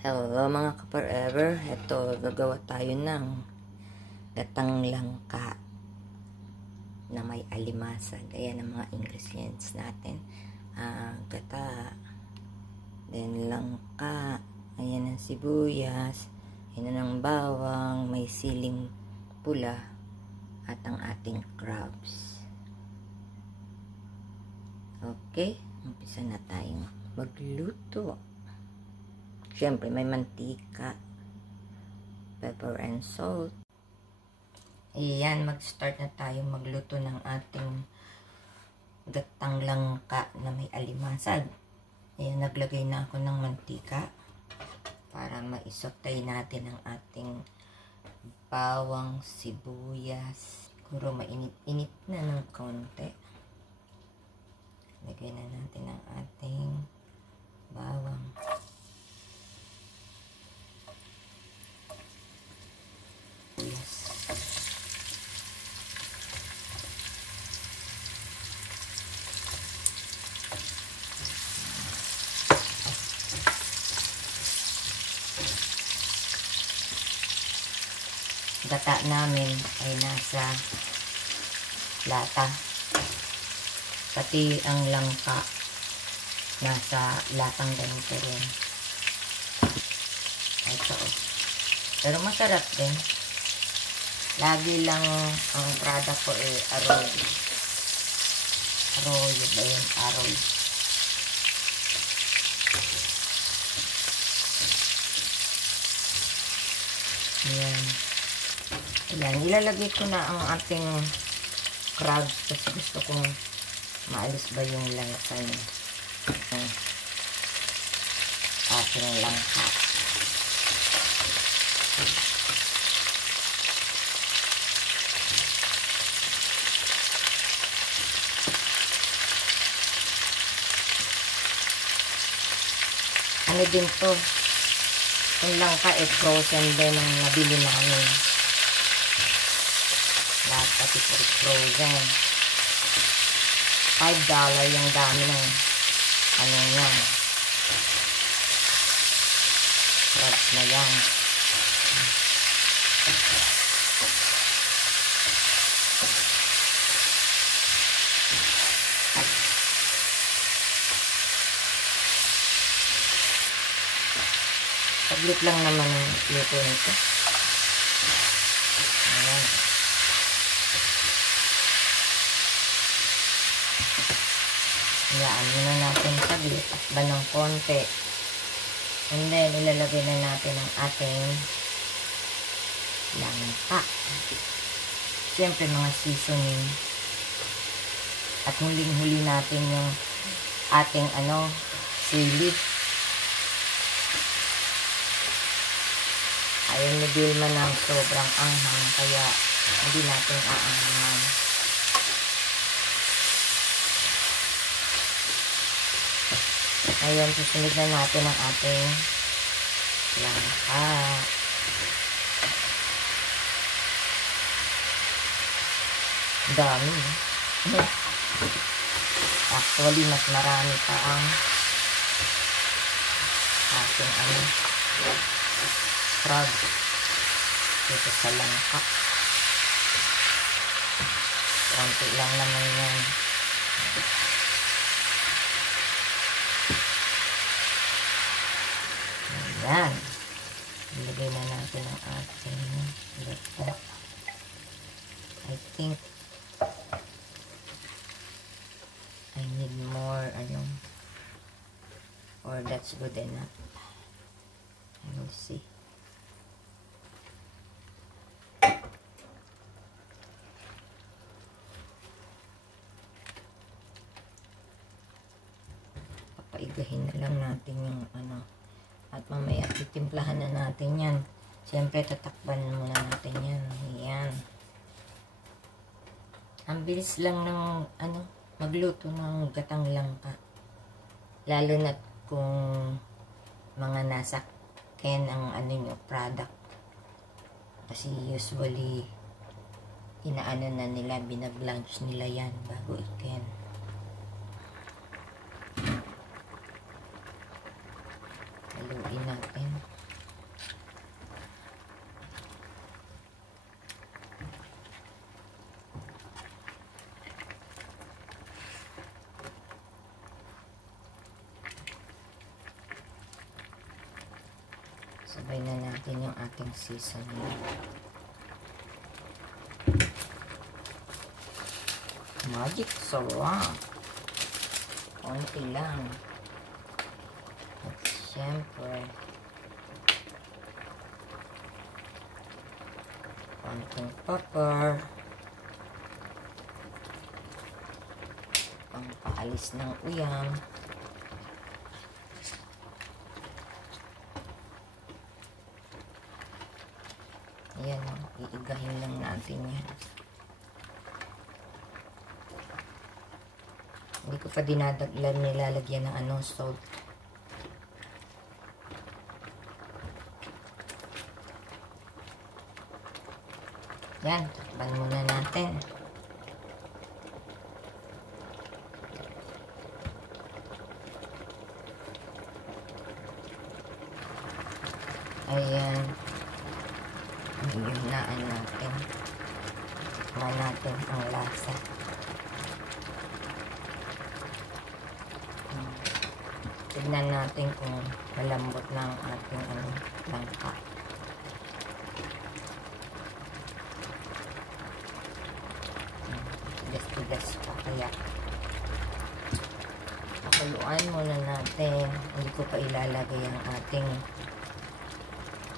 Hello mga ka-forever, ito gagawa tayo ng gatang langka na may alimasag. Ayan ang mga ingredients natin. Gata, then langka, ayan ang sibuyas, ayan ang bawang, may siling pula, at ang ating crabs. Okay, umpisa na tayong magluto. Siyempre, may mantika, pepper and salt. Ayan, mag-start na tayo magluto ng ating gatang langka na may alimasag. Ayan, naglagay na ako ng mantika para maisotay natin ang ating bawang, sibuyas. Siguro mainit-init na ng konti. Lagay na natin ang ating bawang. Gata namin ay nasa lata. Pati ang langka nasa latang ganito rin. Ito. Pero masarap din. Lagi lang ang product ko ay Arroyo. Arroyo ba yun? Arroyo. Ayan. Ayan. Ilalagay ko na ang ating crabs kasi gusto kong maalis ba yung langka niya. Ating langka. Ano din to, yung langka frozen din ang nabili namin. Lahat pati frozen. $5 yung dami ng ano yan. Crabs na yan. Saglit lang naman ang luto nito. Ayan. Hayaan muna natin saglit. Takban ng konti. And then, ilalagay na natin ang ating langka. Siyempre, mga seasoning. At huling-huli natin yung ating sili. Ayaw ni Vilma ng sobrang anghang, kaya hindi natin aanghangan. Ngayon, susunod na natin ang ating langka. Dami. Actually, mas marami pa ang ating crab dito sa langka. Konti lang naman yan. Ayan. Ilagay na natin ang ating gata. I think I need more or that's good enough. I will see. Papaigahin na lang natin yung at mamaya titimplahan na natin yan. Siyempre tatakpan muna natin yan. Ayan. Ang bilis lang ng magluto ng gatang langka. Lalo na kung mga nasa can ang product. Kasi usually inaano na nila, binablanch nila yan bago i-can. Haluin natin. Sabay na natin yung ating seasoning. Magic sarap. Konti lang. At syempre, konting pepper. Pangpaalis ng uyam. Ayan, iigahin lang natin yan. Hindi ko pa nilalagyan ng salt. Yan, takpan muna natin. Ayan. Hinaan natin. Tikman natin ang lasa. Tignan natin kung malambot na ang ating langka. Tigas-tigas pa kaya. Pakuluan muna natin. Hindi ko pa ilalagay ang ating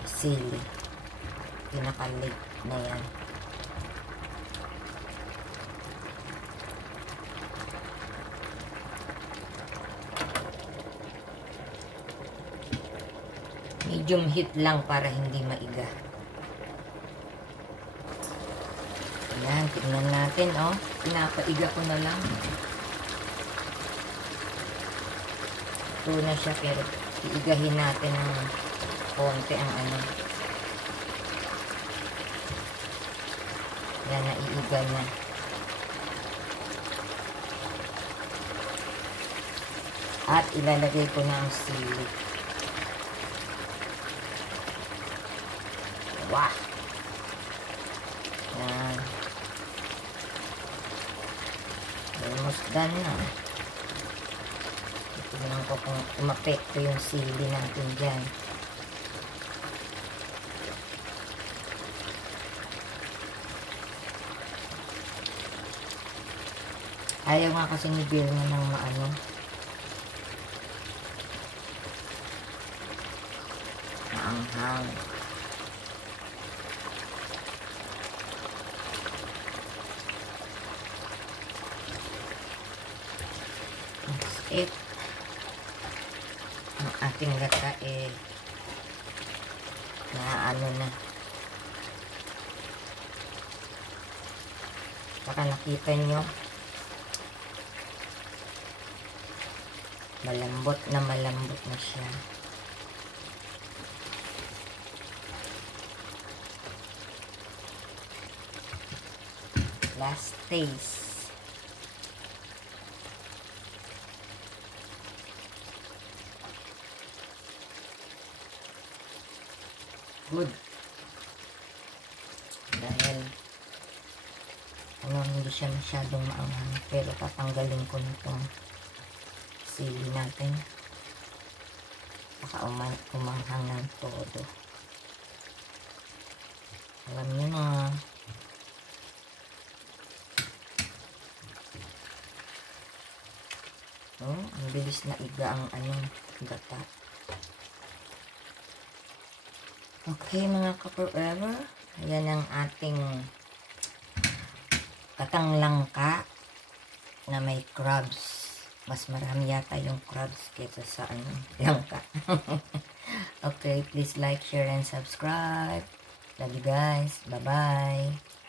sili. Pinakalig na yan. Medium heat lang para hindi maiga. Ayan, tingnan natin, oh. Pinapaiga ko na lang. Ito na siya, pero iigahin natin ng konti ang Yan, naiiga na. At ilalagay ko na ang sili. Wow! Yan. Almost done na. Tignan ko kung umapekto yung sili natin dyan. Ayaw nga kasi ni Bill na ng maanghang. That's it. Ang ating gata na na. Baka nakita nyo. Malambot na siya. Last taste. Good. Dahil hindi siya masyadong maanghang, pero tatanggalin ko na itong sili natin. Baka umanghang ng todo. Alam niyo na. Ang bilis na iga ang gata. Okay, mga ka-forever. Ayan ang ating gatang langka na may crabs. Mas marami yata yung crabs kaysa sa langka. Okay, please like, share, and subscribe. Love you guys. Bye-bye.